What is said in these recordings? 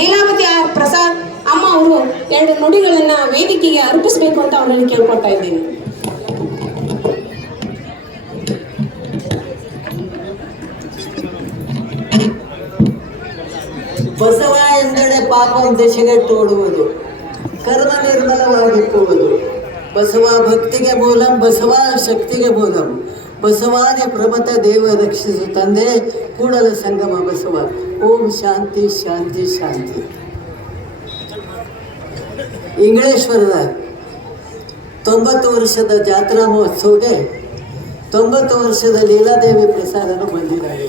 Leelavathi R Prasad ಅಮ್ಮ ಅವರು 2 ನುಡಿಗಳನ್ನ ವೇದಿಕೆಗೆ ಅರ್ಪಿಸಬೇಕು ಅಂತ ಅವರಲ್ಲಿ ಕೇಳ್ಕೊಳ್ತಾ ಇದ್ದೀನಿ. ಬಸವ ಎಂದಡೆ ಪಾಪ ದಶೆಗೆಟ್ಟು ಓಡುವುದು, ಕರ್ಮ ನಿರ್ಮಲವಾಗಿಪ್ಪುವುದು. ಬಸವ ಭಕ್ತಿಗೆ ಮೂಲಂ, ಬಸವ ಶಕ್ತಿಗೆ ಮೂಲಂ. ಬಸವಾದಿ ಪ್ರಮತ ದೇವ ರಕ್ಷಿಸು ತಂದೆ ಕೂಡಲ ಸಂಗಮ ಬಸವ. ಓಂ ಶಾಂತಿ ಶಾಂತಿ ಶಾಂತಿ. ಇಂಗಳೇಶ್ವರದ 90 ವರ್ಷದ ಜಾತ್ರಾ ಮಹೋತ್ಸವಕ್ಕೆ 90 ವರ್ಷದ ಲೀಲಾದೇವಿ ಪ್ರಸಾದನು ಬಂದಿದ್ದಾರೆ.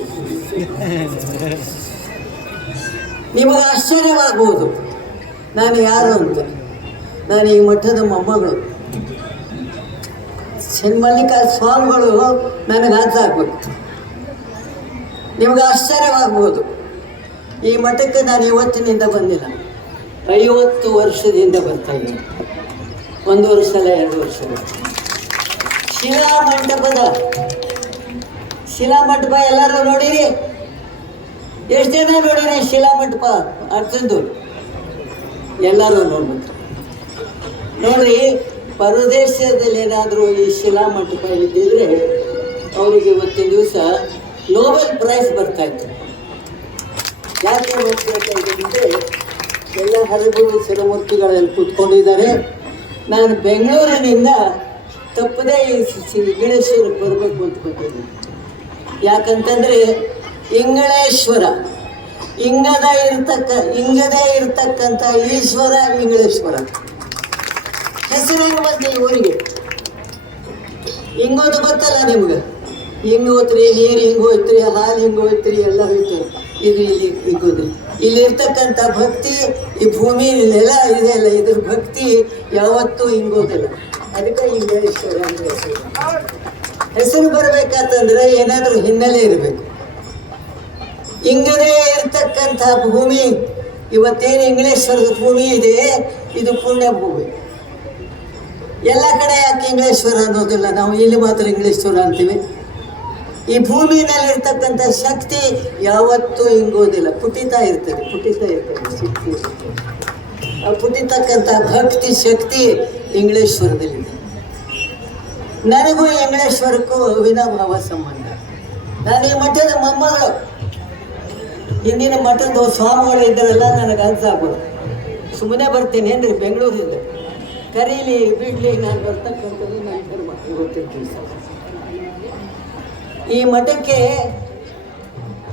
ನಿಮಗೆ ಆಶ್ಚರ್ಯವಾಗಬಹುದು ನಾನು ಯಾರು ಅಂತ. ನಾನು ಈ ಮಠದ ಮೊಮ್ಮಗಳು. ಚೆನ್ಮಲ್ಲಿಕಾರ್ಜುನ ಸ್ವಾಮಿಗಳು ನನಗೆ ಅರ್ಥ ಆಗ್ಬೇಕು. ನಿಮ್ಗೆ ಆಶ್ಚರ್ಯವಾಗ್ಬೋದು. ಈ ಮಠಕ್ಕೆ ನಾನು ಇವತ್ತಿನಿಂದ ಬಂದಿಲ್ಲ, 50 ವರ್ಷದಿಂದ ಬರ್ತಾ ಇದ್ದೀನಿ. 1 ವರ್ಷ ಅಲ್ಲ, 2 ವರ್ಷ. ಶಿಲಾಮಂಟಪ ಎಲ್ಲರೂ ನೋಡಿರಿ? ಎಷ್ಟು ಜನ ನೋಡಿರಿ ಶಿಲಾಮಂಟಪ ಅರ್ಜುಂದು? ಎಲ್ಲರೂ ನೋಡ್ಬೇಕು. ನೋಡ್ರಿ, ಪರದೇಶದಲ್ಲಿ ಏನಾದರೂ ಈ ಶಿಲಾಮಂಟಪ ಇದ್ದಿದ್ರೆ ಅವರಿಗೆ ಇವತ್ತಿನ ದಿವಸ ನೋಬೆಲ್ ಪ್ರೈಸ್ ಬರ್ತಾಯಿತ್ತು. ಯಾಕೆ ಬರ್ಬೇಕಾಗಿದೆ? ಎಲ್ಲ ಹರಿಗುರು ಶಿರಮೂರ್ತಿಗಳಲ್ಲಿ ಕೂತ್ಕೊಂಡಿದ್ದಾರೆ. ನಾನು ಬೆಂಗಳೂರಿನಿಂದ ತಪ್ಪದೇ ಈ ಇಂಗಳೇಶ್ವರಕ್ಕೆ ಬರಬೇಕು ಅಂತ ಬಂದಿದ್ದೀನಿ. ಯಾಕಂತಂದರೆ ಇಂಗಳೇಶ್ವರ, ಇಂಗದೇ ಇರ್ತಕ್ಕಂಥ ಈಶ್ವರ ಇಂಗಳೇಶ್ವರ. ಹೆಸರು ಹೆಂಗೆ ಬಂತು ಈ ಊರಿಗೆ? ಹಿಂಗೋದು ಗೊತ್ತಲ್ಲ ನಿಮ್ಗೆ? ಹಿಂಗೆ ಹೋತ್ರಿ, ನೀರು ಹಿಂಗೆ ಹೋಯ್ತ್ರಿ, ಹಾಲು ಹಿಂಗೆ ಹೋಯ್ತ್ರಿ, ಎಲ್ಲ ಹೋಯ್ತು. ಇದು ಇಲ್ಲಿ ಹಿಂಗೋದು. ಇಲ್ಲಿರ್ತಕ್ಕಂಥ ಭಕ್ತಿ, ಈ ಭೂಮಿ ನೆಲ ಇದೆಯಲ್ಲ, ಇದ್ರ ಭಕ್ತಿ ಯಾವತ್ತೂ ಹಿಂಗೋದಿಲ್ಲ. ಅದಕ್ಕೆ ಇಂಗಳೇಶ್ವರ ಅಂದರೆ ಹೆಸರು ಬರಬೇಕಂತಂದ್ರೆ ಏನಾದರೂ ಹಿನ್ನೆಲೆ ಇರಬೇಕು. ಹಿಂಗದೇ ಇರ್ತಕ್ಕಂಥ ಭೂಮಿ, ಇವತ್ತೇನು ಇಂಗಳೇಶ್ವರದ ಭೂಮಿ ಇದೆ, ಇದು ಪುಣ್ಯ ಭೂಮಿ. ಎಲ್ಲ ಕಡೆ ಯಾಕೆ ಇಂಗಳೇಶ್ವರ ಅನ್ನೋದಿಲ್ಲ, ನಾವು ಇಲ್ಲಿ ಮಾತ್ರ ಇಂಗಳೇಶ್ವರ ಅಂತೀವಿ. ಈ ಭೂಮಿನಲ್ಲಿರ್ತಕ್ಕಂಥ ಶಕ್ತಿ ಯಾವತ್ತೂ ಹಿಂಗೋದಿಲ್ಲ, ಪುಟಿತಾ ಇರ್ತದೆ ಶಕ್ತಿ ಇರ್ತದೆ. ಆ ಪುಟಿತಕ್ಕಂಥ ಭಕ್ತಿ ಶಕ್ತಿ ಇಂಗಳೇಶ್ವರದಲ್ಲಿದೆ. ನನಗೂ ಇಂಗಳೇಶ್ವರಕ್ಕೂ ಅವಿನಾಭಾವ ಸಂಬಂಧ. ನಾನು ಈ ಮಠದ ಮೊಮ್ಮಗಳು. ಹಿಂದಿನ ಮಠದ ಸ್ವಾಮಿಗಳು ಇದ್ದರೆಲ್ಲ ನನಗೆ ಅನ್ಸಾಗ್ಬೋದು. ಸುಮ್ಮನೆ ಬರ್ತೀನಿ ಏನ್ರಿ ಬೆಂಗಳೂರಿಂದ, ಕರೀಲಿ ಬಿಡ್ಲಿ, ನಾನು ಬರ್ತಕ್ಕಂಥದ್ದು ನನ್ನ ಧರ್ಮ ಗೊತ್ತಿರ್ತೀನಿ. ಈ ಮಠಕ್ಕೆ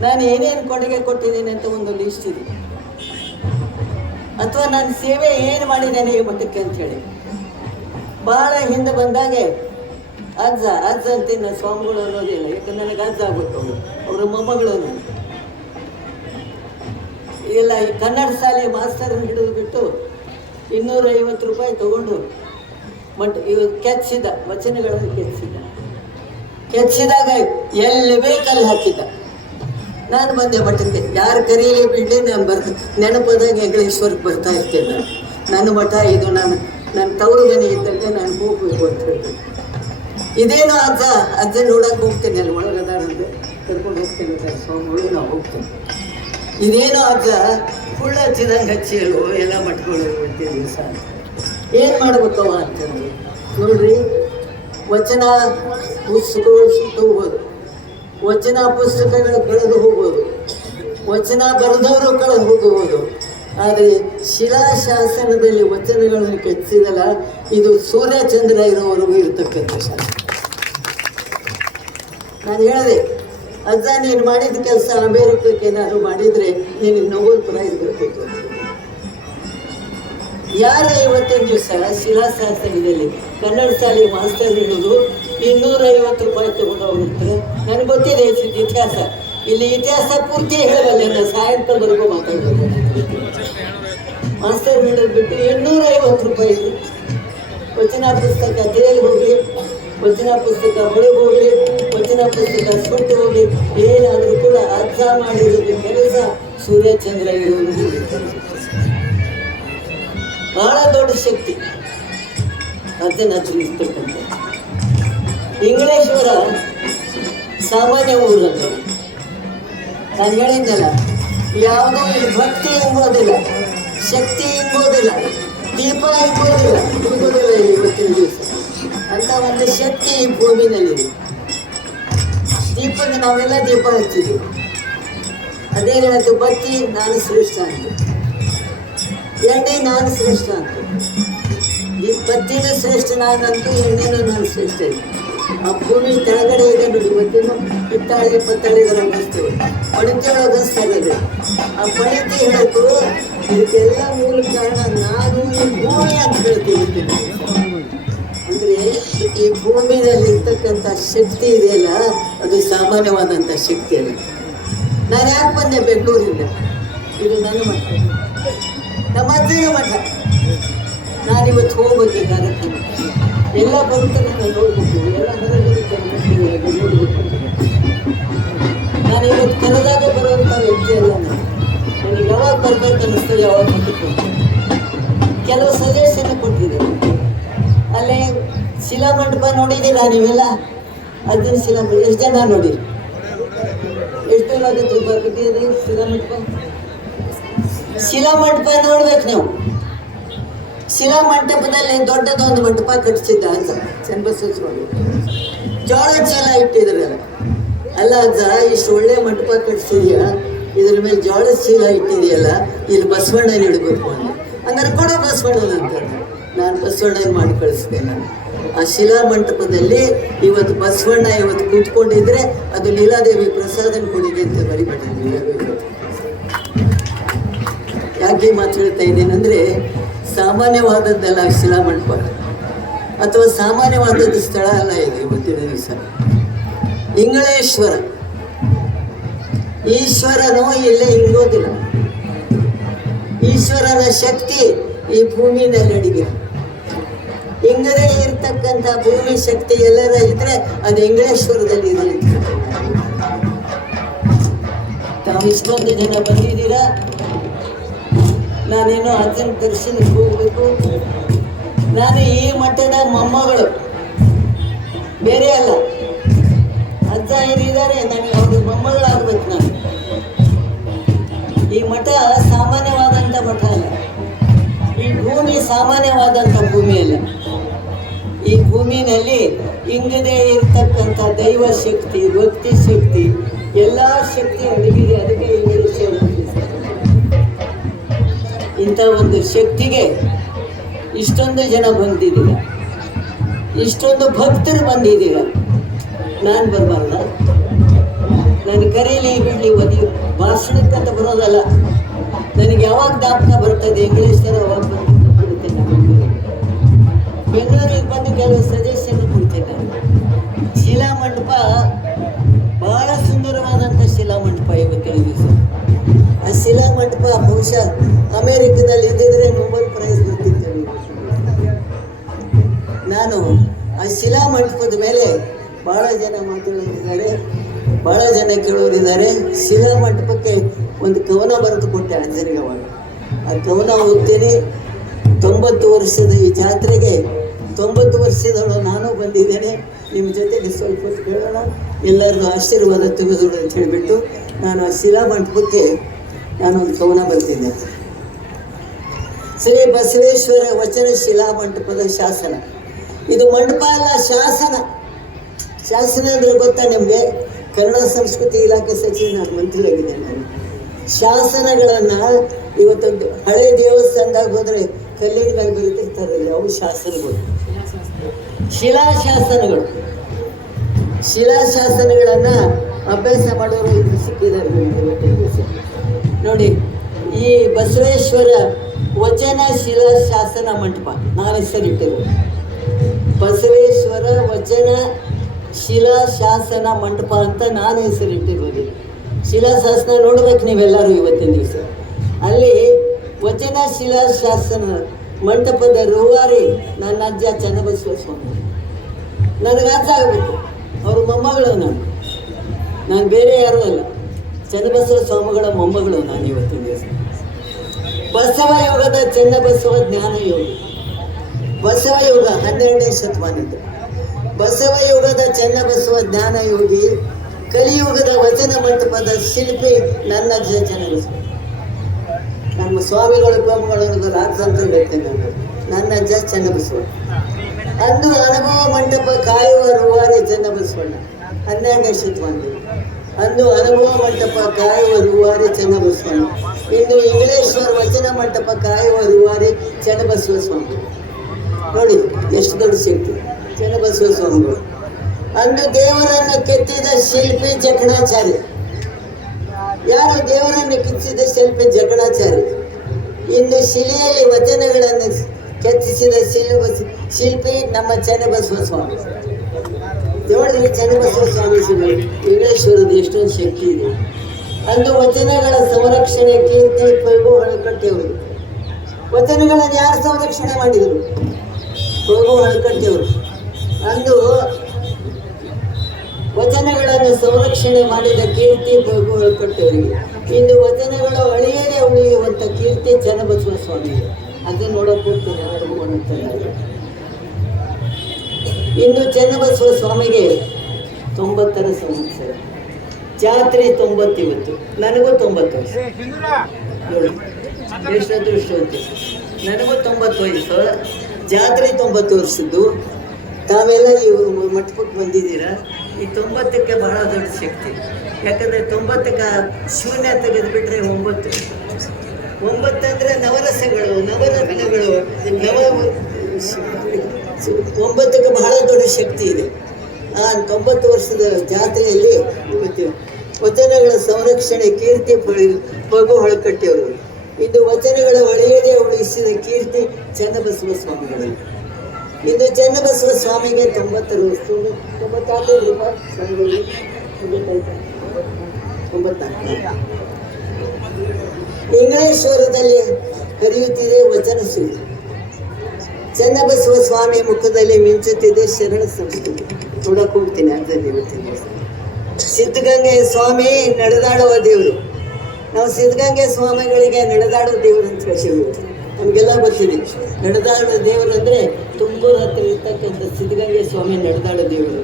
ನಾನು ಏನೇನು ಕೊಡುಗೆ ಕೊಟ್ಟಿದ್ದೀನಿ ಅಂತ ಒಂದು ಲಿಸ್ಟ್ ಇದೆ, ಅಥವಾ ನಾನು ಸೇವೆ ಏನು ಮಾಡಿದ್ದೇನೆ ಈ ಮಠಕ್ಕೆ ಅಂಥೇಳಿ. ಭಾಳ ಹಿಂದೆ ಬಂದಾಗೆ ಅಜ್ಜ ಅಂತೀನಿ ನಾನು, ಸ್ವಾಮಿಗಳು ಅನ್ನೋದಿಲ್ಲ. ಯಾಕಂದ್ರೆ ನನಗೆ ಅಜ್ಜ ಆಗ್ಬೇಕು. ಅವರ ಮೊಮ್ಮಗಳನ್ನು ಇಲ್ಲ, ಈ ಕನ್ನಡ ಶಾಲೆ ಮಾಸ್ತರನ್ನು ಹಿಡಿದು ಬಿಟ್ಟು 250 ರೂಪಾಯಿ ತೊಗೊಂಡು ಇವು ಕೆಚ್ಚಿದ ವಚನಗಳನ್ನು ಕೆಚ್ಚಿದಾಗ ಎಲ್ಲಿ ಬೇಕಲ್ಲಿ ಹಾಕಿದ್ದ. ನಾನು ಬಂದೆ ಮಠಕ್ಕೆ. ಯಾರು ಕರೀಲಿ ಬಿಡಲಿ, ನಾನು ನೆನಪದಾಗ ಇಂಗಳೇಶ್ವರಕ್ಕೆ ಬರ್ತಾ ಇರ್ತೇನೆ. ನನ್ನ ಮಠ ಇದು, ನನ್ನ ತವರು ಮನೆ ಇದ್ದಾಗ ನಾನು ಹೋಗ್ಬೇಕು ಅಂತ ಹೇಳ್ತೀನಿ. ಇದೇನು ಅಜ್ಜ ನೋಡಕ್ಕೆ ಹೋಗ್ತೇನೆ, ಅಲ್ಲಿ ಒಳಗದಾರಂದ್ರೆ ಕರ್ಕೊಂಡು ಹೋಗ್ತೇನೆ ಸ್ವಾಮಿಗಳು, ನಾವು ಹೋಗ್ತೇನೆ. ಇದೇನೋ ಅಜ್ಜ ಹುಳ್ಳ ಹಚ್ಚಿದಂಗೆ ಹಚ್ಚಿ ಹೇಳು ಎಲ್ಲ ಮಟ್ಗಳು ದಿವಸ ಏನು ಮಾಡ್ಬೇಕವ ಅಂತಂದ್ರೆ, ನೋಡ್ರಿ, ವಚನ ಪುಸ್ತಕಗಳು ಸುಟ್ಟು ಹೋಗೋದು, ವಚನ ಪುಸ್ತಕಗಳು ಕಳೆದು ಹೋಗೋದು, ವಚನ ಬರೆದವರು ಕಳೆದು ಹೋಗಬಹುದು. ಆದರೆ ಶಿಲಾಶಾಸನದಲ್ಲಿ ವಚನಗಳನ್ನು ಕೆತ್ತಿಸಿದಲ್ಲ, ಇದು ಸೂರ್ಯಚಂದ್ರ ಇರೋವರೆಗೂ ಇರತಕ್ಕಂಥ ಶಾಸನ. ನಾನು ಹೇಳಿದೆ, ಅಜ್ಜ ನೀನು ಮಾಡಿದ ಕೆಲಸ ಅಮೇರಿಕಕ್ಕೆ ಏನಾದ್ರು ಮಾಡಿದರೆ ನಿನಗೆ ನೋಬೆಲ್ ಪ್ರೈಸ್ ಬರ್ತಿತ್ತು. ಯಾರ ಇವತ್ತಿನ ದಿವಸ ಶಿಲಾಶಾಸನದಲ್ಲಿ ಕನ್ನಡ ಶಾಲೆ ಮಾಸ್ತರ್ ಹಿಡಿದು 250 ರೂಪಾಯಿ ತಗೊಂಡವ್ರು ಇರ್ತಾರೆ. ನನಗೆ ಗೊತ್ತಿದೆ ಇತಿಹಾಸ. ಇಲ್ಲಿ ಇತಿಹಾಸ ಪೂರ್ತಿ ಹೇಳಬಲ್ಲೆ, ನಾನು ಸಾಯಂಕಾಲವರೆಗೂ ಮಾತಾಡ್ಬೇಕು. ಮಾಸ್ತರ್ ಹಿಡಿದು ಬಿಟ್ಟು 250 ರೂಪಾಯಿ ವಚನ ಪುಸ್ತಕ ತೇಲಿ ಹೋಗಿ, ವಚನ ಪುಸ್ತಕ ಹೊಳೆಗೆ ಹೋಗಲಿ, ವಚನ ಪುಸ್ತಕ ಸುಟ್ಟು ಹೋಗಿ, ಏನಾದರೂ ಕೂಡ ಅರ್ಥ ಮಾಡಿರೋದು ಕೆಲಸ ಸೂರ್ಯಚಂದ್ರ ಇರುವುದು ಬಹಳ ದೊಡ್ಡ ಶಕ್ತಿ. ಅದನ್ನು ತಿಳಿಸ್ತಕ್ಕಂಥ ಇಂಗಳೇಶ್ವರ ಸಾಮಾನ್ಯ ಊರಲ್ಲ. ನಾನು ಹೇಳಿದ್ನಲ್ಲ, ಯಾವುದೋ ಇಲ್ಲಿ ಭಕ್ತಿ ಎಂಬೋದಿಲ್ಲ, ಶಕ್ತಿ ಎಂಬೋದಿಲ್ಲ, ದೀಪ ಎಂಬೋದಿಲ್ಲ ಇವತ್ತಿನ ದಿವಸ. ಅಂತ ಒಂದು ಶಕ್ತಿ ಈ ಭೂಮಿನಲ್ಲಿದೆ. ದೀಪಕ್ಕೆ ನಾವೆಲ್ಲ ದೀಪ ಹಚ್ಚಿದ್ದೀವಿ. ಅದೇ ಹೇಳೋದು ಬತ್ತಿ ನಾನು ಶ್ರೇಷ್ಠ ಅಂತ, ಎಣ್ಣೆ ನಾನು ಶ್ರೇಷ್ಠ ಅಂತ. ಈ ಬತ್ತಿನೂ ಶ್ರೇಷ್ಠ ನಾನಂತೂ, ಎಣ್ಣೆನೂ ನಾನು ಶ್ರೇಷ್ಠ ಇದೆ. ಆ ಭೂಮಿ ಕೆಳಗಡೆ ಇದೆ ನೋಡಿ, ಬತ್ತಿನೂ ಹಿತ್ತಾಳೆ ಪತ್ತಾಳೆ ಇದರ ಬಸ್ತೇವೆ, ಪಣಿತಿ ಒಳಗೆ ಬಸ್ತಾ ಇರೋದು. ಆ ಪಣಿತಿ ಹೇಳೋದು ಇದಕ್ಕೆಲ್ಲ ಮೂಲ ಕಾರಣ ನಾನು ಈ ಭೂಮಿ ಅಂತ ಹೇಳ್ತೀವಿ. ಅಂದರೆ ಈ ಭೂಮಿಯಲ್ಲಿ ಇರ್ತಕ್ಕಂಥ ಶಕ್ತಿ ಇದೆಯಲ್ಲ, ಅದು ಸಾಮಾನ್ಯವಾದಂಥ ಶಕ್ತಿ ಅಲ್ಲ. ನಾನು ಯಾಕೆ ಬಂದೆ ಬೆಂಗಳೂರಿಂದ? ಇದು ನನ್ನ ಮಠ, ನಮ್ಮ ಅಜ್ಜನ ಮಠ. ನಾನಿವತ್ತು ಹೋಗ್ಬೇಕು ಕಾರ್ಯಕ್ರಮ, ಎಲ್ಲ ಬರ್ತಾರೆ, ನಾನು ನೋಡ್ಬೇಕು, ಎಲ್ಲ ನೋಡ್ಬೇಕು. ನಾನು ಇವತ್ತು ಕರೆದಾಗ ಬರುವಂಥ ವ್ಯಕ್ತಿ ಅಲ್ಲ. ನನಗೆ ಯಾವಾಗ ಬರ್ಬೇಕು ಅನ್ನಿಸ್ತದೆ ಯಾವಾಗ ಬರ್ಬೇಕು. ಕೆಲವು ಸಜೆಷನ್ ಕೊಟ್ಟಿದ್ದಾರೆ. ಅಲ್ಲೇ ಶಿಲಾಮಂಟಪ ನೋಡಿದ್ದೀರಾ ನೀವೆಲ್ಲ? ಅದನ್ನ ಶಿಲಾಮಂಟಪ ಎಷ್ಟು ಜನ ನೋಡಿರಿ? ಎಷ್ಟು ಆಗುತ್ತೆ ಕಟ್ಟಿದ್ರೆ ಶಿಲಾಮಂಟಪ? ಶಿಲಾಮಂಟಪ ನೋಡ್ಬೇಕು ನೀವು. ಶಿಲಾಮಂಟಪದಲ್ಲಿ ದೊಡ್ಡದೊಂದು ಮಂಟಪ ಕಟ್ಟಿಸಿದ್ದ ಅಂತ ಚನ್ನಬಸವೇಶ್ವರ. ಜೋಳ ಚೀಲ ಇಟ್ಟಿದ್ರಲ್ಲ, ಅಲ್ಲ ಅಜ್ಜ ಇಷ್ಟು ಒಳ್ಳೆ ಮಂಟಪ ಕಟ್ಟಿಸಿದ್ಯಾ, ಇದ್ರ ಮೇಲೆ ಜೋಳದ ಚೀಲ ಇಟ್ಟಿದೆಯಲ್ಲ, ಇಲ್ಲಿ ಬಸವಣ್ಣನ ಇಡಬೇಕು ಅಂತ. ಹಂಗಾರೆ ಕೊಡೋ ಬಸವಣ್ಣನ ಅಂತ ನಾನು ಬಸವಣ್ಣನ ಮಾಡಿ ಕಳಿಸಿದೆ. ನಾನು ಆ ಶಿಲಾ ಮಂಟಪದಲ್ಲಿ ಇವತ್ತು ಬಸವಣ್ಣ ಇವತ್ತು ಕೂತ್ಕೊಂಡಿದ್ರೆ ಅದು ಲೀಲಾದೇವಿ ಪ್ರಸಾದನ ಕೊಡಿದೆ ಅಂತ ಬರಿಬಿಟ್ಟಿದ್ವಿ. ಯಾಕೆ ಮಾತು ಹೇಳ್ತಾ ಇದ್ದೇನೆಂದರೆ, ಸಾಮಾನ್ಯವಾದದ್ದಲ್ಲ ಶಿಲಾ ಮಂಟಪ, ಅಥವಾ ಸಾಮಾನ್ಯವಾದದ್ದು ಸ್ಥಳ ಅಲ್ಲ ಇದು ಇವತ್ತಿನ ದಿವಸ. ಇಂಗಳೇಶ್ವರ ಈಶ್ವರನು ಇಲ್ಲೇ ಇಂಗೋದಿಲ್ಲ. ಈಶ್ವರನ ಶಕ್ತಿ ಈ ಭೂಮಿನಲ್ಲಿ ಅಡಿಗೆ. ಇಂಗದೇ ಇರ್ತಕ್ಕಂಥ ಭೂಮಿ ಶಕ್ತಿ ಎಲ್ಲರ ಇದ್ರೆ ಅದು ಇಂಗಳೇಶ್ವರದಲ್ಲಿ ಇದೆ. ತಾವು ಇಷ್ಟೊಂದು ಜನ ಬಂದಿದ್ದೀರಾ. ನಾನೇನು ಅಜ್ಜನ ದರ್ಶನಕ್ಕೆ ಹೋಗ್ಬೇಕು. ನಾನು ಈ ಮಠದ ಮೊಮ್ಮಗಳು, ಬೇರೆ ಅಲ್ಲ. ಅಜ್ಜ ಏನಿದ್ದಾರೆ, ನನಗೆ ಅವ್ರ ಮೊಮ್ಮಗಳಾಗ್ಬೇಕು. ನಾನು ಈ ಮಠ ಸಾಮಾನ್ಯವಾದಂಥ ಮಠ ಅಲ್ಲ. ಈ ಭೂಮಿ ಸಾಮಾನ್ಯವಾದಂಥ ಭೂಮಿ ಅಲ್ಲ. ಈ ಭೂಮಿನಲ್ಲಿ ಇಂಗದೇ ಇರ್ತಕ್ಕಂಥ ದೈವ ಶಕ್ತಿ, ಭಕ್ತಿ ಶಕ್ತಿ, ಎಲ್ಲ ಶಕ್ತಿ ಅಡಗಿದೆ. ಅದಕ್ಕೆ ಇಂಗ್ಲೀಷ್ ಇಂಥ ಒಂದು ಶಕ್ತಿಗೆ ಇಷ್ಟೊಂದು ಜನ ಬಂದಿದ್ದೀರ, ಇಷ್ಟೊಂದು ಭಕ್ತರು ಬಂದಿದ್ದೀರ. ನಾನು ಬರಬಾರ್ದ? ನಾನು ಕರೀಲಿ ಬಿಡಲಿ ಓದಿ ಭಾಷಣಕ್ಕಂತ ಬರೋದಲ್ಲ. ನನಗೆ ಯಾವಾಗ ಜ್ಞಾಪಕ ಬರ್ತದೆ ಇಂಗ್ಲೀಷ್ ಥರ ಅವಾಗ ಬಂದುಬಿಡುತ್ತೆ. ಬೆಂಗಳೂರಿಗೆ ಬಂದು ಕೆಲವು ಸಜೆಷನ್ ಕೊಡ್ತೇನೆ. ಶಿಲಾ ಮಂಟಪ ಬಹಳ ಸುಂದರವಾದಂಥ ಶಿಲಾ ಮಂಟಪ ಇವತ್ತಿನ ದಿವಸ. ಆ ಶಿಲಾ ಮಂಟಪ ಬಹುಶಃ ಅಮೇರಿಕದಲ್ಲಿ ಇದ್ದಿದ್ರೆ ನೊಬೆಲ್ ಪ್ರೈಸ್ ಬರ್ತಿತ್ತು. ನಾನು ಆ ಶಿಲಾ ಮಂಟಪದ ಮೇಲೆ ಭಾಳ ಜನ ಮಾತಾಡೋರಿದ್ದಾರೆ, ಭಾಳ ಜನ ಕೇಳೋರಿದ್ದಾರೆ. ಶಿಲಾ ಮಂಟಪಕ್ಕೆ ಒಂದು ಕವನ ಬರೆದು ಕೊಟ್ಟೆ ಅಜ್ಜನಿಗೆ ಅವಾಗ. ಆ ಕವನ ಓದ್ತೀನಿ. 90 ವರ್ಷದ ಈ ಜಾತ್ರೆಗೆ 90 ವರ್ಷದವಳು ನಾನು ಬಂದಿದ್ದೇನೆ. ನಿಮ್ಮ ಜೊತೆಗೆ ಸ್ವಲ್ಪ ಹೊತ್ತು ಕೇಳೋಣ, ಎಲ್ಲರದ್ದು ಆಶೀರ್ವಾದ ತೆಗೆದೋಡು ಅಂತ ಹೇಳಿಬಿಟ್ಟು ನಾನು ಆ ಶಿಲಾ ಮಂಟಪಕ್ಕೆ ನಾನೊಂದು ಕವನ ಬರ್ತಿದ್ದೆ. ಶ್ರೀ ಬಸವೇಶ್ವರ ವಚನ ಶಿಲಾ ಮಂಟಪದ ಶಾಸನ. ಇದು ಮಂಟಪ ಅಲ್ಲ, ಶಾಸನ. ಶಾಸನ ಅಂದರೆ ಗೊತ್ತಾ ನಿಮಗೆ? ಕನ್ನಡ ಸಂಸ್ಕೃತಿ ಇಲಾಖೆ ಸಚಿವ ನಾನು ಮಂತ್ರಿಯಾಗಿದ್ದೇನೆ. ನಾನು ಶಾಸನಗಳನ್ನು ಇವತ್ತೊಂದು ಹಳೆ ದೇವಸ್ಥಾನದಾಗ ಹೋದರೆ ಕಲ್ಲಿನ ಮೇಲೆ ಬರೀತಿರ್ತಾರಲ್ಲ, ಅವು ಶಾಸನಗಳು. ಶಿಲಾಶಾಸನಗಳು. ಶಿಲಾಶಾಸನಗಳನ್ನು ಅಭ್ಯಾಸ ಮಾಡೋರು ಇಲ್ಲಿ ಸಿಕ್ಕಿದ್ದಾರೆ ನೋಡಿ. ಈ ಬಸವೇಶ್ವರ ವಚನ ಶಿಲಾಶಾಸನ ಮಂಟಪ ನಾನು ಹೆಸರಿಟ್ಟಿರು. ಬಸವೇಶ್ವರ ವಚನ ಶಿಲಾಶಾಸನ ಮಂಟಪ ಅಂತ ನಾನು ಹೆಸರಿಟ್ಟಿರೋದು. ಶಿಲಾಶಾಸನ ನೋಡ್ಬೇಕು ನೀವೆಲ್ಲರೂ ಇವತ್ತಿನ ದಿವಸ. ಅಲ್ಲಿ ವಚನ ಶಿಲಾಶಾಸನ ಮಂಟಪದ ರೂವಾರಿ ನನ್ನ ಅಜ್ಜ ಚನ್ನಬಸವ ಸ್ವಾಮಿ. ನನಗೆ ಅಜ್ಜ ಆಗಬೇಕು, ಅವ್ರ ಮೊಮ್ಮಗಳು. ನಾನು ಬೇರೆ ಯಾರೂ ಅಲ್ಲ, ಚನ್ನಬಸವ ಸ್ವಾಮಿಗಳ ಮೊಮ್ಮಗಳು ನಾನು ಇವತ್ತಿನ ದಿವಸ. ಬಸವ ಯುಗದ ಚನ್ನಬಸವ ಜ್ಞಾನ ಯೋಗ. ಬಸವ ಯುಗ 12ನೇ ಶತಮಾನದ್ದು. ಬಸವ ಯುಗದ ಚನ್ನಬಸವ ಜ್ಞಾನ ಯೋಗಿ, ಕಲಿಯುಗದ ವಚನ ಮಂಟಪದ ಶಿಲ್ಪಿ ನನ್ನ ಅಜ್ಜ ಚನ್ನಬಸವ. ನಮ್ಮ ಸ್ವಾಮಿಗಳು ಗೋಮುಗಳು ರಾಜತಂತ್ರ ಹೇಳ್ತೇನೆ ನಾನು. ನನ್ನ ಅಜ್ಜ ಚನ್ನಬಸವಣ್ಣ. ಅಂದು ಅನುಭವ ಮಂಟಪ ಕಾಯುವ ರೂವಾರಿ ಚನ್ನಬಸವಣ್ಣ 12ನೇ ಶತಮಾನದಲ್ಲಿ. ಅಂದು ಅನುಭವ ಮಂಟಪ ಕಾಯುವ ರೂವಾರಿ ಚನ್ನಬಸವಣ್ಣ. ಇಂದು ಇಂಗ್ಲೇಶ್ವರ ವಚನ ಮಂಟಪ ಕಾಯುವ ರೂವಾರಿ ಚನ್ನಬಸವ ಸ್ವಾಮಿ. ನೋಡಿ ಎಷ್ಟು ದೊಡ್ಡ ಶಕ್ತಿ ಚನ್ನಬಸವ ಸ್ವಾಮಿಗಳು. ಅಂದು ದೇವರನ್ನು ಕೆತ್ತಿದ ಶಿಲ್ಪಿ ಜಕಣಾಚಾರ್ಯ. ಯಾರು ದೇವರನ್ನು ಕೆತ್ತಿಸಿದ ಶಿಲ್ಪಿ ಜಕಣಾಚಾರ್ಯ. ಇಂದು ಶಿಲೆಯಲ್ಲಿ ವಚನಗಳನ್ನು ಕೆತ್ತಿಸಿದ ಶಿಲ್ಪಿ ನಮ್ಮ ಚನ್ನಬಸವ ಸ್ವಾಮಿ. ನೋಡಿದ್ರೆ ಚನ್ನಬಸವ ಸ್ವಾಮಿ ಇಂಗ್ಲೇಶ್ವರದ ಎಷ್ಟೊಂದು ಶಕ್ತಿ ಇದೆ. ಅಂದು ವಚನಗಳ ಸಂರಕ್ಷಣೆ ಕೀರ್ತಿ ವೈಭವ ಕಟ್ಟಿಯವರು. ವಚನಗಳನ್ನು ಯಾರು ಸಂರಕ್ಷಣೆ ಮಾಡಿದರು? ವೈಭವ ಕಟ್ಟಿಯವರು. ಅಂದು ವಚನಗಳನ್ನು ಸಂರಕ್ಷಣೆ ಮಾಡಿದ ಕೀರ್ತಿ ವೈಭವ ಕಟ್ಟಿಯವರಿಗೆ. ಇಂದು ವಚನಗಳು ಅಳಿಯದೇ ಉಳಿಯುವಂಥ ಕೀರ್ತಿ ಚನ್ನಬಸವ ಸ್ವಾಮಿ. ಅದನ್ನು ನೋಡೋಕೆ ಹೋಗ್ತಾರೆ. ಇಂದು ಚನ್ನಬಸವ ಸ್ವಾಮಿಗೆ 90ರ ಸಂವತ್ಸರ. ಜಾತ್ರೆ 90 ಇವತ್ತು. ನನಗೂ 90 ವರ್ಷ. ನೋಡಿ ಎಷ್ಟು ಅದೃಷ್ಟವಂತ. ನನಗೂ 90 ವಯಸ್ಸು, ಜಾತ್ರೆ 90 ವರ್ಷದ್ದು. ತಾವೆಲ್ಲ ಇವರು ಮಠಕ್ಕೆ ಬಂದಿದ್ದೀರಾ. ಈ 90ಕ್ಕೆ ಬಹಳ ದೊಡ್ಡ ಶಕ್ತಿ. ಯಾಕಂದರೆ 90ಕ್ಕೆ ಶೂನ್ಯ ತೆಗೆದುಬಿಟ್ರೆ 9 ಅಂದರೆ ನವರಸಗಳು, ನವರತ್ನಗಳು, 9ಕ್ಕೆ ಬಹಳ ದೊಡ್ಡ ಶಕ್ತಿ ಇದೆ. ಆ 90 ವರ್ಷದ ಜಾತ್ರೆಯಲ್ಲಿ ಇವತ್ತು ವಚನಗಳ ಸಂರಕ್ಷಣೆ ಕೀರ್ತಿ ಪಗು ಹೊಳಕಟ್ಟಿಯವರು. ಇಂದು ವಚನಗಳ ಒಳೆಯದೇ ಉಳಿಸಿದ ಕೀರ್ತಿ ಚನ್ನಬಸವ ಸ್ವಾಮಿಗಳು. ಇಂದು ಚನ್ನಬಸವ ಸ್ವಾಮಿಗೆ 90 ವರ್ಷ. 94 ಇಂಗ್ಲೇಶ್ವರದಲ್ಲಿ ಹರಿಯುತ್ತಿದೆ ವಚನ ಸುದ್ದಿ. ಚನ್ನಬಸವ ಸ್ವಾಮಿ ಮುಖದಲ್ಲಿ ಮಿಂಚುತ್ತಿದೆ ಶರಣ ಸಂಸ್ಕೃತಿ. ನೋಡಕ್ಕೆ ಹೋಗ್ತೀನಿ ಅದರಲ್ಲಿ ಇವತ್ತಿನ ದಿವಸ. ಸಿದ್ಧಗಂಗೆ ಸ್ವಾಮಿ ನಡೆದಾಡುವ ದೇವರು. ನಾವು ಸಿದ್ಧಗಂಗೆ ಸ್ವಾಮಿಗಳಿಗೆ ನಡೆದಾಡುವ ದೇವರು ಅಂತ ಹೇಳ್ತೀವಿ. ನಮಗೆಲ್ಲ ಗೊತ್ತಿದೆ ನಡೆದಾಡುವ ದೇವರು ಅಂದರೆ ತುಂಬೂರ ಹತ್ರ ಇರ್ತಕ್ಕಂಥ ಸಿದ್ಧಗಂಗೆ ಸ್ವಾಮಿ ನಡೆದಾಡುವ ದೇವರು.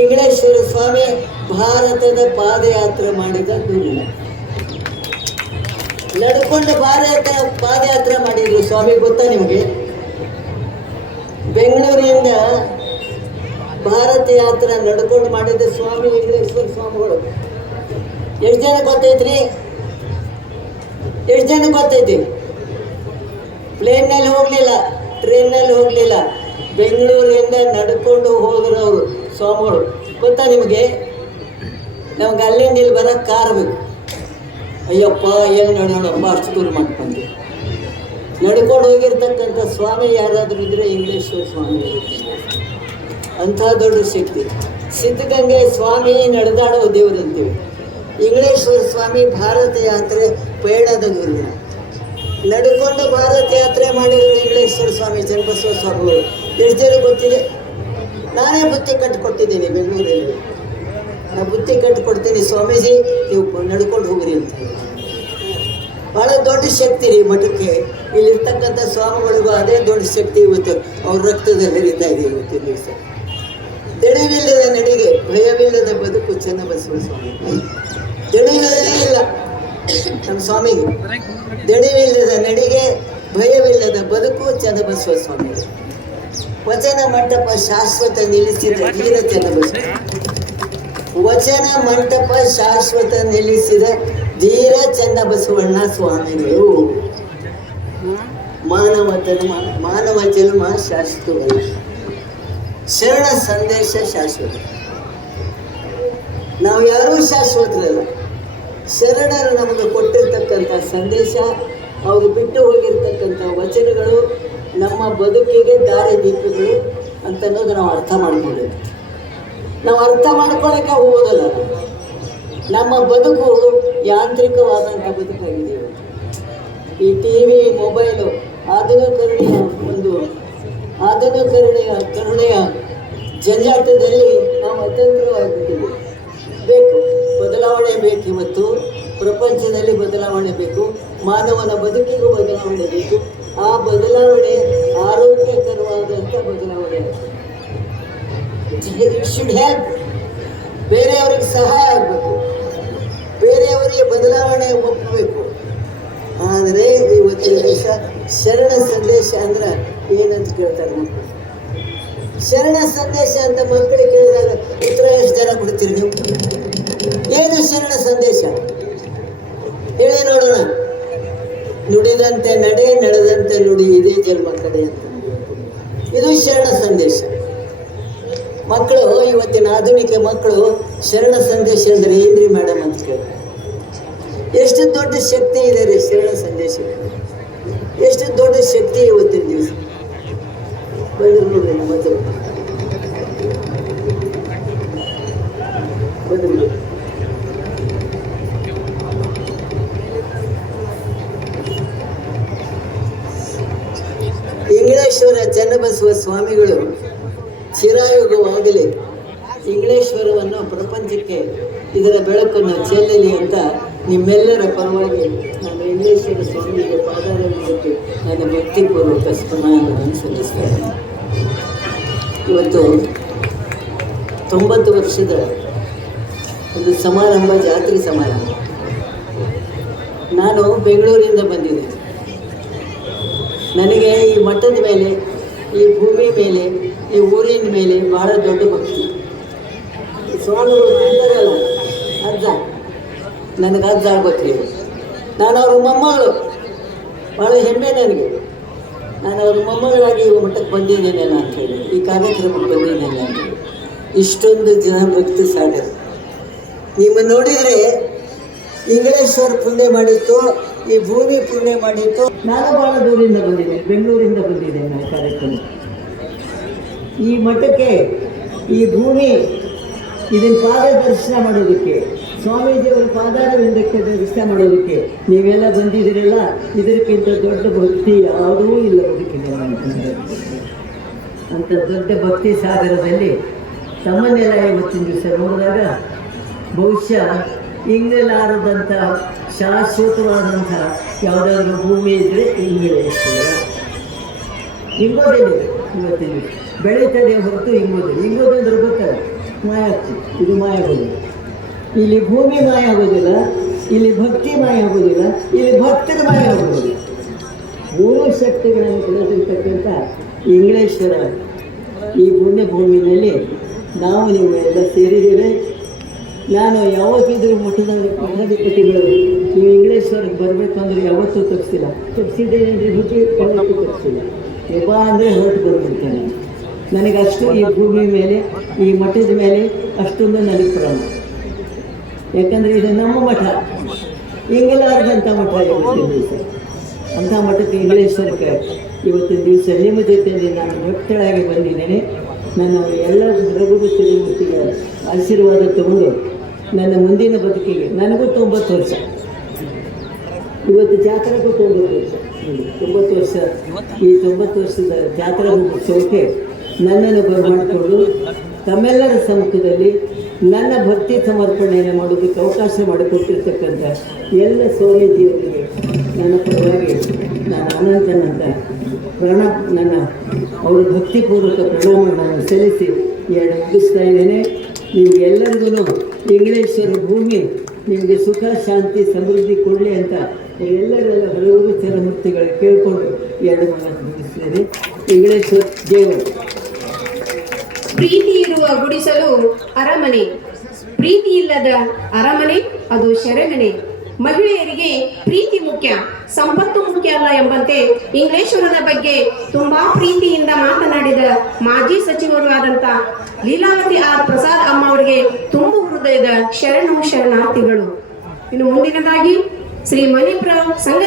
ಇಂಗ್ಲೇಶ್ವರ ಸ್ವಾಮಿ ಭಾರತದ ಪಾದಯಾತ್ರೆ ಮಾಡಿದ ಗುರು. ನಡ್ಕೊಂಡು ಪಾದಯಾತ್ರೆ ಮಾಡಿದ್ರು ಸ್ವಾಮಿ. ಗೊತ್ತಾ ನಿಮಗೆ? ಬೆಂಗಳೂರಿನಿಂದ ಭಾರತ ಯಾತ್ರೆ ನಡ್ಕೊಂಡು ಮಾಡಿದ ಸ್ವಾಮಿ ಇಂಗ್ಲೇಶ್ವರ ಸ್ವಾಮಿಗಳು. ಎಷ್ಟು ಜನ ಗೊತ್ತೈತ್ರಿ? ಎಷ್ಟು ಜನ ಗೊತ್ತೈತಿ? ಪ್ಲೇನ್ನಲ್ಲಿ ಹೋಗಲಿಲ್ಲ, ಟ್ರೈನ್ನಲ್ಲಿ ಹೋಗಲಿಲ್ಲ, ಬೆಂಗಳೂರಿಂದ ನಡ್ಕೊಂಡು ಹೋದ್ರು ಅವರು ಸ್ವಾಮಿಗಳು. ಗೊತ್ತಾ ನಿಮಗೆ? ನಮ್ಗೆ ಅಲ್ಲಿಂದ ಇಲ್ಲಿ ಬರೋಕ್ಕೆ ಕಾರ್ ಬೇಕು. ಅಯ್ಯಪ್ಪ ಏನು ನೋಡೋಣಪ್ಪ ಅಷ್ಟು ದೂರ ಮಾಡ್ಕೊಂಡ್ವಿ. ನಡ್ಕೊಂಡು ಹೋಗಿರ್ತಕ್ಕಂಥ ಸ್ವಾಮಿ ಯಾರಾದರೂ ಇದ್ದರೆ ಇಂಗ್ಲೇಶ್ವರ ಸ್ವಾಮಿ. ಅಂಥ ದೊಡ್ಡ ಶಕ್ತಿ. ಸಿದ್ಧಗಂಗೆ ಸ್ವಾಮಿ ನಡೆದಾಡೋ ದೇವರಂತೀವಿ. ಇಂಗ್ಲೇಶ್ವರ ಸ್ವಾಮಿ ಭಾರತ ಯಾತ್ರೆ ಪಯಣದ ಗುರು. ನಡ್ಕೊಂಡು ಭಾರತ ಯಾತ್ರೆ ಮಾಡಿದ್ರು ಇಂಗ್ಲೇಶ್ವರ ಸ್ವಾಮಿ ಚನ್ನಬಸವ ಸ್ವಾಮಿಗಳು. ಎಷ್ಟು ಜನ ಗೊತ್ತಿದೆ? ನಾನೇ ಬುತ್ತಿ ಕಟ್ಟಿಕೊಟ್ಟಿದ್ದೀನಿ ಬೆಂಗಳೂರಲ್ಲಿ. ನಾನು ಬುತ್ತಿ ಕಟ್ಟಿಕೊಡ್ತೀನಿ, ಸ್ವಾಮೀಜಿ ನೀವು ನಡ್ಕೊಂಡು ಹೋಗ್ರಿ ಅಂತ. ಭಾಳ ದೊಡ್ಡ ಶಕ್ತಿ ರೀ ಮಠಕ್ಕೆ. ಇಲ್ಲಿರ್ತಕ್ಕಂಥ ಸ್ವಾಮಿಗಳಿಗೂ ಅದೇ ದೊಡ್ಡ ಶಕ್ತಿ ಇವತ್ತು ಅವ್ರ ರಕ್ತದಲ್ಲಿ ಹರಿತಾ ಇದೆ ಇವತ್ತಿನ ದಿವಸ. ದಣಿವಿಲ್ಲದ ನಡಿಗೆ ಭಯವಿಲ್ಲದ ಬದುಕು ಚನ್ನಬಸವ ಸ್ವಾಮಿ. ದಣಿವಿಲ್ಲದೇ ಇಲ್ಲ ನಮ್ಮ ಸ್ವಾಮಿಗೆ. ದಣಿವಿಲ್ಲದ ನಡಿಗೆ ಭಯವಿಲ್ಲದ ಬದುಕು ಚನ್ನಬಸವ ಸ್ವಾಮಿಗೆ. ವಚನ ಮಂಟಪ ಶಾಶ್ವತ ನಿಲ್ಲಿಸಿದ ಧೀರ ಚನ್ನಬಸವ. ವಚನ ಮಂಟಪ ಶಾಶ್ವತ ನಿಲ್ಲಿಸಿದ ಧೀರ ಚನ್ನಬಸವಣ್ಣ ಸ್ವಾಮಿಗಳು. ಮಾನವ ಜನ್ಮ ಶಾಶ್ವತವಲ್ಲ, ಶರಣ ಸಂದೇಶ ಶಾಶ್ವತ. ನಾವು ಯಾರೂ ಶಾಶ್ವತರಲ್ಲ. ಶರಣರು ನಮಗೆ ಕೊಟ್ಟಿರ್ತಕ್ಕಂಥ ಸಂದೇಶ, ಅವರು ಬಿಟ್ಟು ಹೋಗಿರ್ತಕ್ಕಂಥ ವಚನಗಳು ನಮ್ಮ ಬದುಕಿಗೆ ದಾರಿದೀಪಗಳು ಅಂತ ಅನ್ನೋದು ನಾವು ಅರ್ಥ ಮಾಡ್ಕೊಂಡಿದ್ವಿ. ನಾವು ಅರ್ಥ ಮಾಡ್ಕೊಳ್ಳೋಕ್ಕೆ ಹೋಗೋದಲ್ಲ. ನಮ್ಮ ಬದುಕು ಯಾಂತ್ರಿಕವಾದಂಥ ಬದುಕಾಗಿದೆ. ಈ ಟಿ ವಿ, ಮೊಬೈಲು ಕರುಣೆಯ ಜಂಜಾಟದಲ್ಲಿ ನಾವು ಅತಂತ್ರವಾಗಿದ್ದೀವಿ. ಬೇಕು ಬದಲಾವಣೆ ಬೇಕು. ಇವತ್ತು ಪ್ರಪಂಚದಲ್ಲಿ ಬದಲಾವಣೆ ಬೇಕು. ಮಾನವನ ಬದುಕಿಗೂ ಬದಲಾವಣೆ ಬೇಕು. ಆ ಬದಲಾವಣೆ ಆರೋಗ್ಯಕರವಾದಂಥ ಬದಲಾವಣೆ. It should help. ಬೇರೆಯವ್ರಿಗೆ ಸಹಾಯ ಆಗಬೇಕು, ಬೇರೆಯವರಿಗೆ ಬದಲಾವಣೆ ಒಪ್ಪಬೇಕು. ಆದರೆ ಇವತ್ತಿನ ದಿವಸ ಶರಣ ಸಂದೇಶ ಅಂದ್ರೆ ಏನಂತ ಕೇಳ್ತಾರೆ ಮಕ್ಕಳು. ಶರಣ ಸಂದೇಶ ಅಂತ ಮಕ್ಕಳಿಗೆ ಕೇಳಿದಾಗ ಉತ್ತರ ಎಷ್ಟು ಜನ ಕೊಡ್ತೀರಿ ನೀವು? ಏನು ಶರಣ ಸಂದೇಶ ಹೇಳಿ ನೋಡೋಣ. ನುಡಿದಂತೆ ನಡೆ, ನಡೆದಂತೆ ನುಡಿ, ಇದೇ ಜನ್ಮ ಕಡೆ ಅಂತ. ಇದು ಶರಣ ಸಂದೇಶ. ಮಕ್ಕಳು, ಇವತ್ತಿನ ಆಧುನಿಕ ಮಕ್ಕಳು ಶರಣ ಸಂದೇಶ ಅಂದರೆ ಏನ್ರಿ ಮೇಡಮ್ ಅಂತ ಕೇಳ್ತಾರೆ. ಎಷ್ಟು ದೊಡ್ಡ ಶಕ್ತಿ ಇದೆ ರೀ ಶರಣ ಸಂದೇಶ, ಎಷ್ಟು ದೊಡ್ಡ ಶಕ್ತಿ ಇವತ್ತಿನ ದಿವಸ. ಬಂದ್ರು ನೋಡ್ರಿ ನಮ್ಮ ಹತ್ರ ಬಂದ್ರು. ಇಂಗಳೇಶ್ವರ ಚನ್ನಬಸವ ಸ್ವಾಮಿಗಳು ಚಿರಾಯುಗವಾಗಲಿ ಇಂಗಳೇಶ್ವರವನ್ನು ಪ್ರಪಂಚಕ್ಕೆ ಇದರ ಬೆಳಕನ್ನು ಚೆಲ್ಲಲಿ ಅಂತ ನಿಮ್ಮೆಲ್ಲರ ಪರವಾಗಿ ನಾನು ಇಂಗಳೇಶ್ವರ ಸ್ವಾಮಿಗೆ ಪಾದಾರವಿಟ್ಟು ನನ್ನ ಭಕ್ತಿಪೂರ್ವಕ ಸ್ಮರಣೆಯನ್ನು ಸಲ್ಲಿಸ್ತೇನೆ. ಇವತ್ತು 90 ವರ್ಷದ ಒಂದು ಸಮಾರಂಭ, ಜಾತ್ರೆ ಸಮಾರಂಭ. ನಾನು ಬೆಂಗಳೂರಿಂದ ಬಂದಿದ್ದೇನೆ. ನನಗೆ ಈ ಮಠದ ಮೇಲೆ, ಈ ಭೂಮಿ ಮೇಲೆ, ಈ ಊರಿನ ಮೇಲೆ ಭಾಳ ದೊಡ್ಡ ಭಕ್ತಿ. ಸ್ವಾಮಿಗಳು ಇದ್ದಾರಲ್ಲ, ಅಜ್ಜ, ನನಗೆ ಅಜ್ಜ ಆಗ್ಬೇಕ್ರಿ. ನಾನು ಅವ್ರ ಮೊಮ್ಮಗಳು, ಭಾಳ ಹೆಮ್ಮೆ ನನಗೆ. ನಾನು ಅವ್ರ ಮೊಮ್ಮಗಳಾಗಿ ಈ ಮಠಕ್ಕೆ ಬಂದಿದ್ದೇನೆ ಅಂತ ಹೇಳಿ, ಈ ಕಾರ್ಯಕ್ರಮಕ್ಕೆ ಬಂದಿದ್ದೇನೆ ಅಂತ ಹೇಳಿ. ಇಷ್ಟೊಂದು ಜನ ಭಕ್ತಿ ಸಾಗರ ನೀವು ನೋಡಿದರೆ ಇಂಗಳೇಶ್ವರ ಪುಣ್ಯ ಮಾಡಿತ್ತು, ಈ ಭೂಮಿ ಪುಣ್ಯ ಮಾಡಿತ್ತು. ನಾನು ಭಾಳ ದೂರಿಂದ ಬಂದಿದ್ದೇನೆ, ಬೆಂಗಳೂರಿಂದ ಬಂದಿದ್ದೇನೆ ನಾನು ಕಾರ್ಯಕ್ರಮ. ಈ ಮಠಕ್ಕೆ, ಈ ಭೂಮಿ, ಇದನ್ನು ಪಾದ ದರ್ಶನ ಮಾಡೋದಕ್ಕೆ, ಸ್ವಾಮೀಜಿಯವರ ಪಾದಾರವಿಂದಕ್ಕೆ ದರ್ಶನ ಮಾಡೋದಕ್ಕೆ ನೀವೆಲ್ಲ ಬಂದಿದ್ದೀರಲ್ಲ, ಇದಕ್ಕಿಂತ ದೊಡ್ಡ ಭಕ್ತಿ ಯಾವುದೂ ಇಲ್ಲ ಬದುಕಿನಲ್ಲಿ. ಅಂಥ ದೊಡ್ಡ ಭಕ್ತಿ ಸಾಗರದಲ್ಲಿ ತಮ್ಮನ್ನೆಲ್ಲ ಇವತ್ತಿನ ದಿವಸ ನೋಡಿದಾಗ ಬಹುಶಃ ಇಂಗಲಾರದಂಥ ಶಾಶ್ವತವಾದಂಥ ಯಾವುದಾದ್ರೂ ಭೂಮಿ ಇದ್ದರೆ ಇಂಗಳೇಶ್ವರ. ಇಂಗೋದಿಲ್ಲ ಇವತ್ತಿನ ಬೆಳೀತದೆ ಹೊರತು ಇಂಗೋದಿಲ್ಲ. ಇಂಗೋದಂದ್ರೆ ಗೊತ್ತಲ್ಲ, ಮಾಯ ಆಗ್ತದೆ. ಇದು ಮಾಯ ಆಗೋದಿಲ್ಲ. ಇಲ್ಲಿ ಭೂಮಿ ಮಾಯ ಆಗೋದಿಲ್ಲ, ಇಲ್ಲಿ ಭಕ್ತಿ ಮಾಯ ಆಗೋದಿಲ್ಲ, ಇಲ್ಲಿ ಭಕ್ತರ ಮಾಯ ಆಗೋದಿಲ್ಲ. ಮೂರು ಶಕ್ತಿಗಳನ್ನು ಕೊಡದಿರ್ತಕ್ಕಂಥ ಇಂಗಳೇಶ್ವರ ಈ ಪುಣ್ಯ ಭೂಮಿನಲ್ಲಿ ನಾವು ನೀವು ಎಲ್ಲ ಸೇರಿದ್ದೇವೆ. ನಾನು ಯಾವಾಗಿದ್ದರೂ ಮಠಾಧಿಪತಿಗಳು ನೀವು ಇಂಗಳೇಶ್ವರಕ್ಕೆ ಬರಬೇಕಂದ್ರೆ ಯಾವತ್ತೂ ತಪ್ಪಿಸಿಲ್ಲ. ತಪ್ಪಿಸಿದ್ದೇನೆ ಬಗ್ಗೆ ಯಾವತ್ತೂ ತಪ್ಪಿಸಿಲ್ಲ. ಯಬ್ಬ ಅಂದರೆ ಹೊರಟು ಬಂದ್ಬಿಡ್ತೇನೆ. ನನಗಷ್ಟು ಈ ಭೂಮಿ ಮೇಲೆ, ಈ ಮಠದ ಮೇಲೆ ಅಷ್ಟೊಂದು ನನಗೆ ಪ್ರಾಣ. ಯಾಕಂದರೆ ಇದು ನಮ್ಮ ಮಠ, ಇಂಗಲಾರದಂಥ ಮಠ ಇವತ್ತಿನ ದಿವಸ. ಅಂಥ ಮಠಕ್ಕೆ ಇಂಗಳೇಶ್ವರಕ್ಕೆ ಇವತ್ತಿನ ದಿವಸ ನಿಮ್ಮ ಜೊತೆಯಲ್ಲಿ ನಾನು ಭಕ್ತಳಾಗಿ ಬಂದಿದ್ದೇನೆ. ನಾನು ಎಲ್ಲ ರಘುಬ ತಿರುಮೂರ್ತಿಯ ಆಶೀರ್ವಾದ ತಗೊಂಡು ನನ್ನ ಮುಂದಿನ ಬದುಕಿಗೆ, ನನಗೂ 90 ವರ್ಷ, ಇವತ್ತು ಜಾತ್ರೆಗೂ 90 ವರ್ಷ, 90 ವರ್ಷ. ಈ 90 ವರ್ಷದ ಜಾತ್ರಾ ಮಹೋತ್ಸವಕ್ಕೆ ನನ್ನನ್ನು ಬರಮಾಡಿಕೊಂಡು ತಮ್ಮೆಲ್ಲರ ಸಮ್ಮುಖದಲ್ಲಿ ನನ್ನ ಭಕ್ತಿ ಸಮರ್ಪಣೆಯನ್ನು ಮಾಡೋದಕ್ಕೆ ಅವಕಾಶ ಮಾಡಿಕೊಟ್ಟಿರ್ತಕ್ಕಂಥ ಎಲ್ಲ ಸ್ವಾಮೀಜಿಯವರಿಗೆ ನನ್ನ ಪರವಾಗಿ ನಾನು ಅನಂತನಂತ ನನ್ನ ಅವರ ಭಕ್ತಿಪೂರ್ವಕ ಪ್ರಣಾಮಗಳನ್ನು ಸಲ್ಲಿಸಿ ಮುಗಿಸ್ತಾ ಇದ್ದೇನೆ. ನಿಮಗೆಲ್ಲರಿಗೂ ಇಂಗಳೇಶ್ವರ ಭೂಮಿ ನಿಮಗೆ ಸುಖ, ಶಾಂತಿ, ಸಮೃದ್ಧಿ ಕೊಡಲಿ ಅಂತ ಎಲ್ಲರೆಲ್ಲ ಹಲವು ಚರಮೂರ್ತಿಗಳು ಕೇಳಿಕೊಂಡು 2 ಮಾತು ಮುಗಿಸ್ತೇನೆ. ಇಂಗಳೇಶ್ವರ ದೇವರು. ಪ್ರೀತಿ ಇರುವ ಗುಡಿಸಲು ಅರಮನೆ, ಪ್ರೀತಿ ಇಲ್ಲದ ಅರಮನೆ ಅದು ಶರಣನೆ. ಮಹಿಳೆಯರಿಗೆ ಪ್ರೀತಿ ಮುಖ್ಯ, ಸಂಪತ್ತು ಮುಖ್ಯ ಅಲ್ಲ ಎಂಬಂತೆ ಇಂಗಳೇಶ್ವರನ ಬಗ್ಗೆ ತುಂಬಾ ಪ್ರೀತಿಯಿಂದ ಮಾತನಾಡಿದ ಮಾಜಿ ಸಚಿವರು ಆದಂತ ಲೀಲಾವತಿ ಆರ್ ಪ್ರಸಾದ್ ಅಮ್ಮ ಅವರಿಗೆ ತುಂಬ ಹೃದಯದ ಶರಣಾರ್ಥಿಗಳು. ಇನ್ನು ಮುಂದಿನದಾಗಿ ಶ್ರೀ ಮಣಿಪುರ ಸಂಘ